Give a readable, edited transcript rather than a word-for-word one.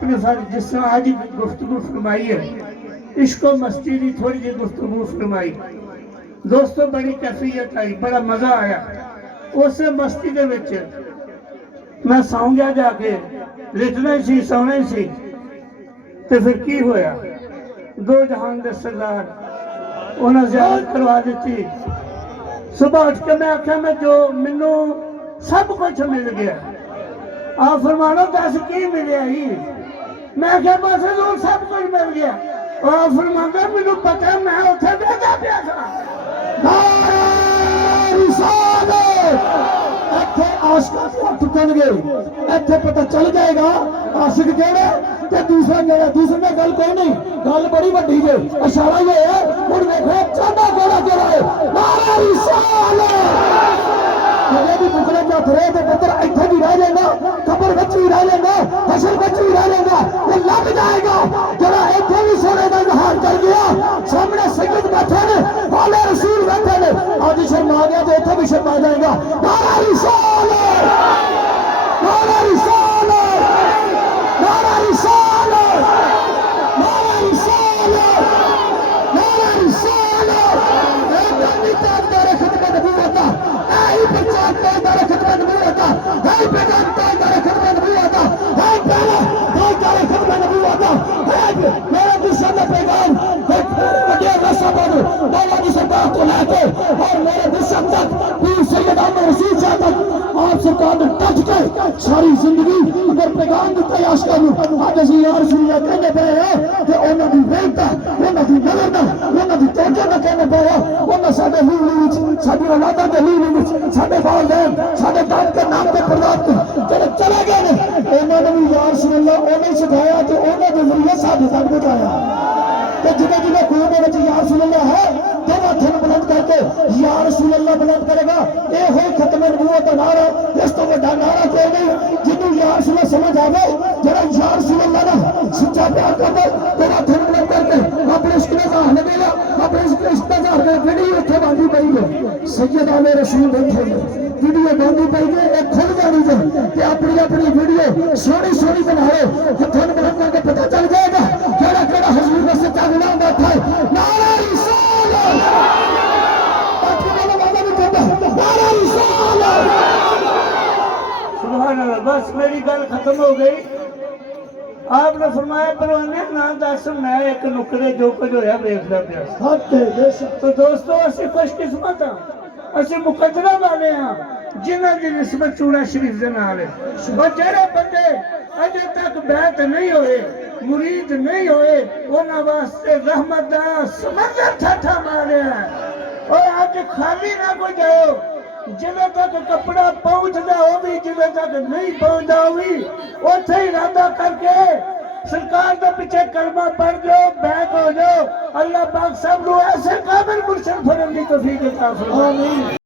अपने साथ जिस तरह आज गुफ्तगू फरमाई है, इश्को मस्ती की थोड़ी जी गुफ्तगू फरमाई। दोस्तों बड़ी कैफियत आई, बड़ा मजा आया। उस मस्ती के विच मैं सौ गया, जाके लिटना ही सी, सोना ही सी। तो फिर की होया, दो जहान के सरदार उन्हें ज़ियारत करवा दी। सुबह उठ के मैं आख्या मैं जो मैनू सब कुछ मिल गया। आप फरमानो दस की मिले ही? मैं क्या बस हजूर सब कुछ मिल गया। और आप फरमाते मैनू पता मैं उत्थे बेहदा पिया था। इत्थे आशिकां हथ टुटणगे, इत्थे पता चल जाएगा आशिक केड़ा ते दूसरा केड़ा। दूसरे में गल कोई नहीं, गल बड़ी वड्डी जे। इशारा ये है, हुण देखो चांदा केड़ा केड़ा है। नारा रिसालत। अगर भी मुकरे जात रहे तो पुत्र इत्थे भी रह जाएगा, कब्र विच भी रह जाएगा, हशर विच भी रह जाएगा, वो लग जाएगा। जरा इत्थे भी सोने का इजहार कर गया, सामने सैयद बैठे ने, आले रसूल बैठे ने, आज शर्मा गया तो इत्थे भी शर्मा जाएगा। नारा रिसालत, नारा रिसालत, नारा रिसालत, नारा रिसालत, नारा रिसालत। एक ताजदार खिदमत नबूवत, ऐ बच्चा ताजदार खिदमत नबूवत, ऐ पैगाम ताजदार खिदमत नबूवत, ऐ पहला ताजदार खिदमत नबूवत, ऐ मेरा दुश्मन का पैगाम बड़े रसाबद मौला की सरकार को लेके और मेरे दुश्मन तक पीर सैयद अहमद रसूल शाह तक आप सरकार ने टच के सारी जिंदगी अगर पैगाम दिता है आशिकां नूं। अज असीं यार सुनिया कहने पे है कि उन्हां दी बेइज्जती, उन्हां दी नज़र ना, उन्हां दी तवज्जो ना कहने पे है। उन्हां साडे लील विच, साडी औलादां दे लील विच, साडे वालिदैन, साडे दाद के नाम ते परदाद जेड़े चले गए ने, उन्हां ने भी या रसूल अल्लाह उन्हें सिखाया ते उन्हां दे जरिए साडे तक पहुंचाया। तो जिन्हें जिन्हें खून में या रसूल अल्लाह है, दोनों हथों बुलंद करके या रसूल अल्लाह बुलंद करेगा। ये हो खत्म नबूवत का नारा, इस तो बड़ा नारा कोई नहीं। जिन्होंने या रसूल अल्लाह समझ आवे, जरा या रसूल अल्लाह ना सच्चा प्यार करते, दोनों हथों बुलंद करके अपने इश्क का इज़हार नहीं देना, अपने इश्क का इज़हार कर। वीडियो उत्थे बांधी पई है, सैयद आले रसूल बैठे ने, वीडियो बांधी पई है, एक खुद जानी है कि अपनी अपनी वीडियो सोहनी सोहनी बनाओ, हथों बुलंद करके पता चल जाएगा केड़ा केड़ा हजूर का सच्चा गुलाम बैठा है। नारा रिसालत, नारा रिसालत। सुभान अल्लाह। बस मेरी गल खत्म हो गई। आपने फरमाया परवाने ना दस, मैं एक नुकड़े जो कुछ होया वेखदा पिया। तो दोस्तों असीं खुशकिस्मत हां, असीं मुकद्दरा वाले हां जिन्हां दी निस्बत चूड़ा शरीफ दे नाल है। पर जेड़े बंदे अजे तक बैत नहीं होए, मुरीद नहीं होए, उन्हां वास्ते रहमत दा समंदर ठाठा मारिया है। और अज खाली ना कोई जाओ, जिन्हें तक कपड़ा पहुंचता हो भी, जिन्हें तक नहीं पहुंचता हो भी, उथे इरादा करके सरकार के पीछे कलमा पढ़ जाओ, बैक हो जाओ। अल्लाह पाक सब लोग ऐसे काबिल मुर्शिद फरम की तौफीक अता फरमाए।